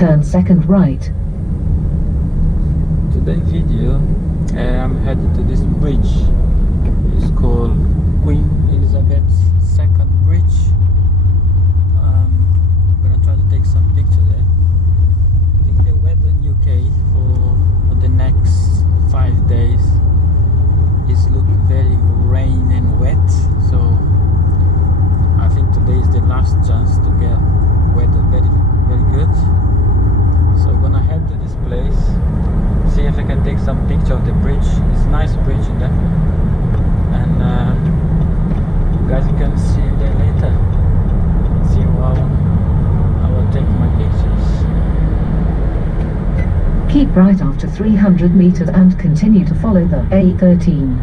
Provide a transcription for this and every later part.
turn second right. Today's video, I'm headed to this bridge. It's called Queen Elizabeth II Bridge. I'm gonna try to take some pictures there. I think the weather in UK for the next 5 days is look very rain and wet. So I think today is the last chance to get weather very good. So I'm gonna head to this place, see if I can take some picture of the bridge. It's a nice bridge in there, and you guys can see there later. See how I will take my pictures. Keep right after 300 meters and continue to follow the A13.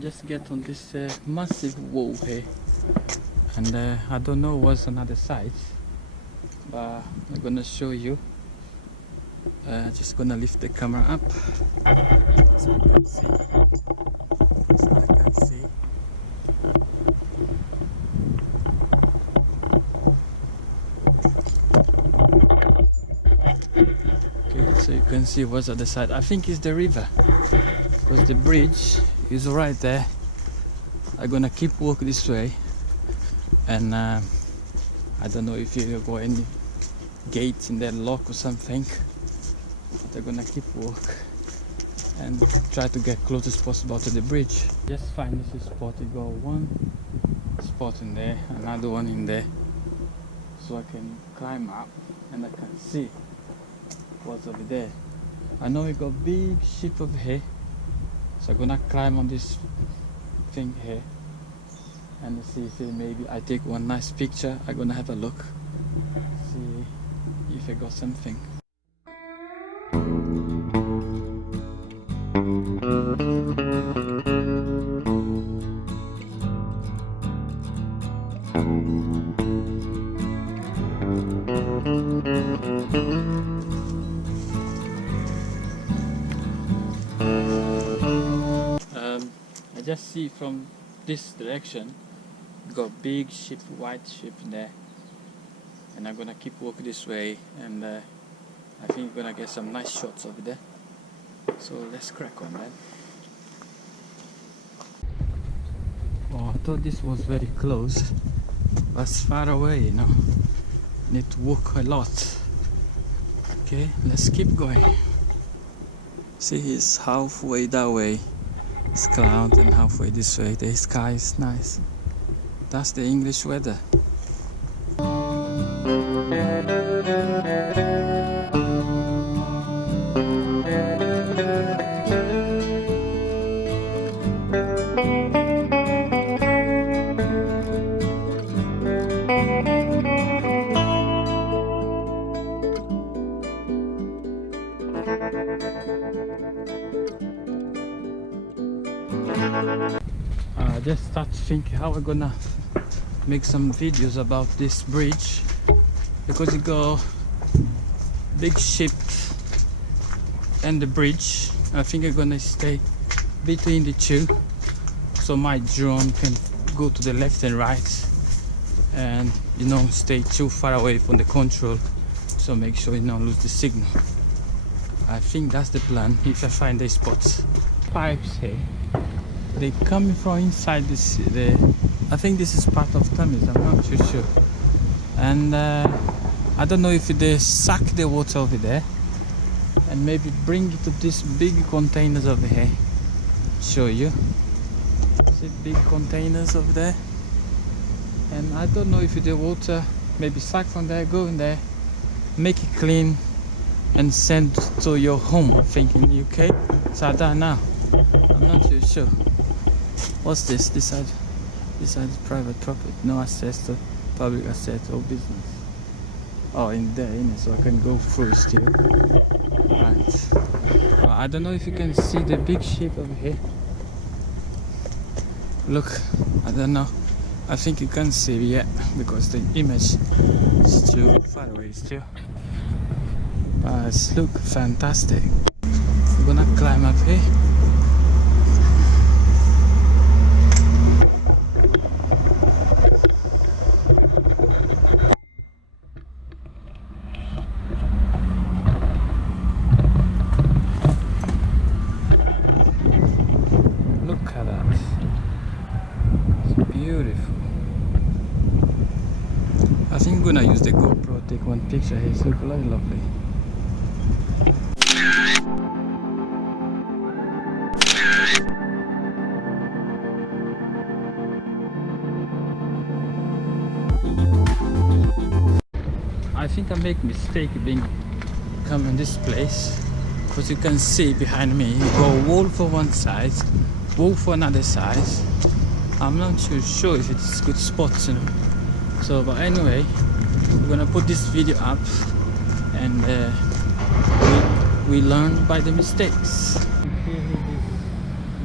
Just get on this massive wall here, and I don't know what's on the other side, but I'm gonna show you. Just gonna lift the camera up so I can see. Okay, so you can see what's on the side. I think it's the river, because the bridge is right there. I'm gonna keep walking this way, and I don't know if you go any gates in that lock or something. They're gonna keep walk and try to get close as possible to the bridge. Just find this spot. You go one spot in there, another one in there, so I can climb up and I can see what's over there. I know we got big ship over here, so I'm gonna climb on this thing here and see if maybe I take one nice picture. I'm gonna have a look, see if I got something. I just see from this direction got big ship, white ship there, and I'm gonna keep walking this way, and I think we're gonna get some nice shots over there. So let's crack on, man. Oh, I thought this was very close, but it's far away, you know. Need to walk a lot. Okay, let's keep going. See, he's halfway that way. It's cloud, and halfway this way. The sky is nice. That's the English weather. I just start thinking how we're gonna make some videos about this bridge, because it got big ship and the bridge. I think I'm gonna stay between the two, so my drone can go to the left and right, and you know, stay too far away from the control, so make sure you don't lose the signal. I think that's the plan if I find the spots. Pipes here, they coming from inside this. I think this is part of Thames, I'm not too sure. And I don't know if they suck the water over there and maybe bring it to these big containers over here. Show you. See big containers over there. And I don't know if the water maybe suck from there, go in there, make it clean and send to your home, I think in the UK. So I don't know. I'm not too sure. What's this? This side is private property. No access to public asset or business. Oh, in there, in it, so I can go through still. Right. I don't know if you can see the big ship over here. Look, I don't know. I think you can't see it yet because the image is too far away still. But it's look fantastic. We're gonna climb up here. Look at that. It's beautiful. I think I'm gonna use the GoPro, take one picture here. It's look very lovely. I think I make mistake being coming this place, because you can see behind me you go wall for one side, wall for another side. I'm not too sure if it's good spots, you know. So but anyway, we're gonna put this video up, and we learn by the mistakes. Here it is,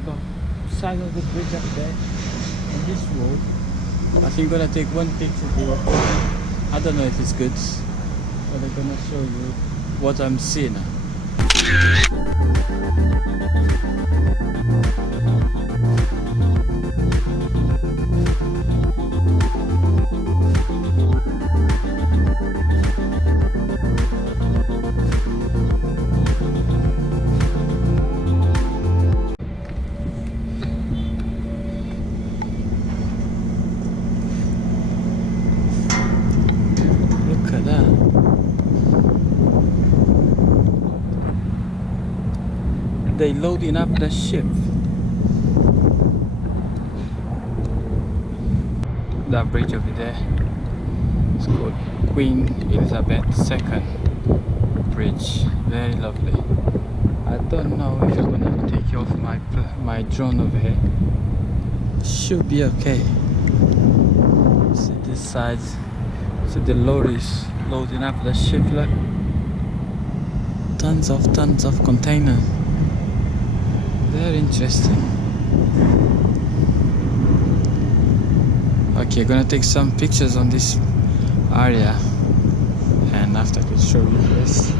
the side of the bridge up there, and this wall. I think I'm gonna take one picture here. I don't know if it's good, but I'm gonna show you what I'm seeing. Look at that. They loading up the ship. That bridge over there is called Queen Elizabeth II Bridge. Very lovely. I don't know if I'm gonna take off my drone over here. Should be okay. See this side. See the lorries loading up the ship. Like tons of containers. Very interesting. Okay, gonna take some pictures on this area, and after I can show you this.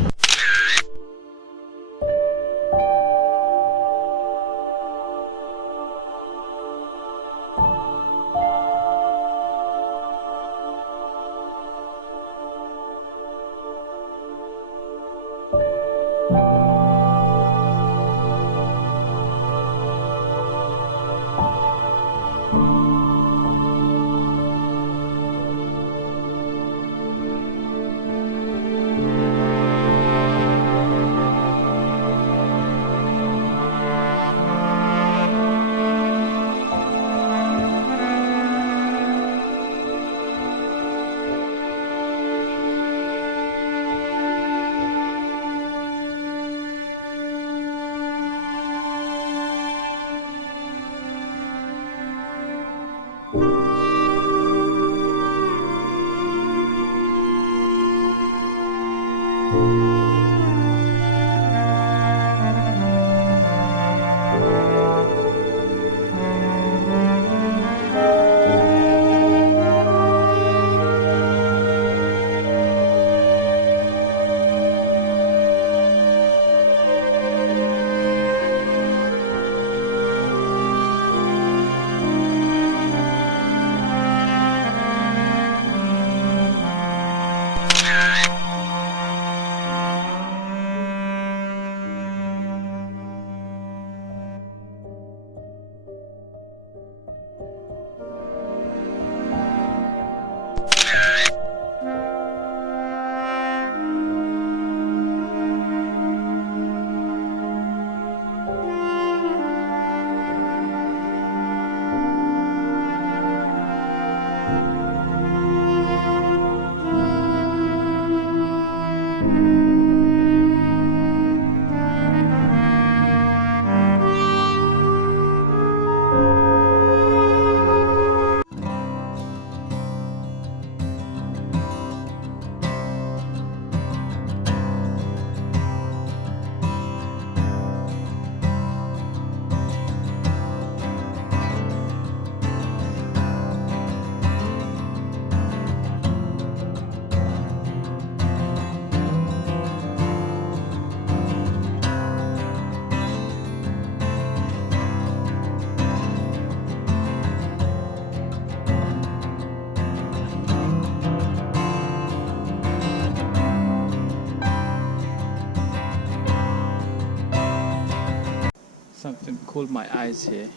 Something caught my eyes here.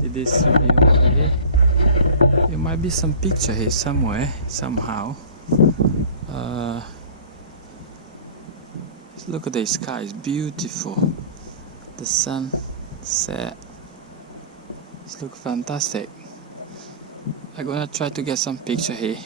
See this view over here? There might be some picture here somewhere, somehow. Look at the sky, it's beautiful. The sun set. It looks fantastic. I'm gonna try to get some picture here.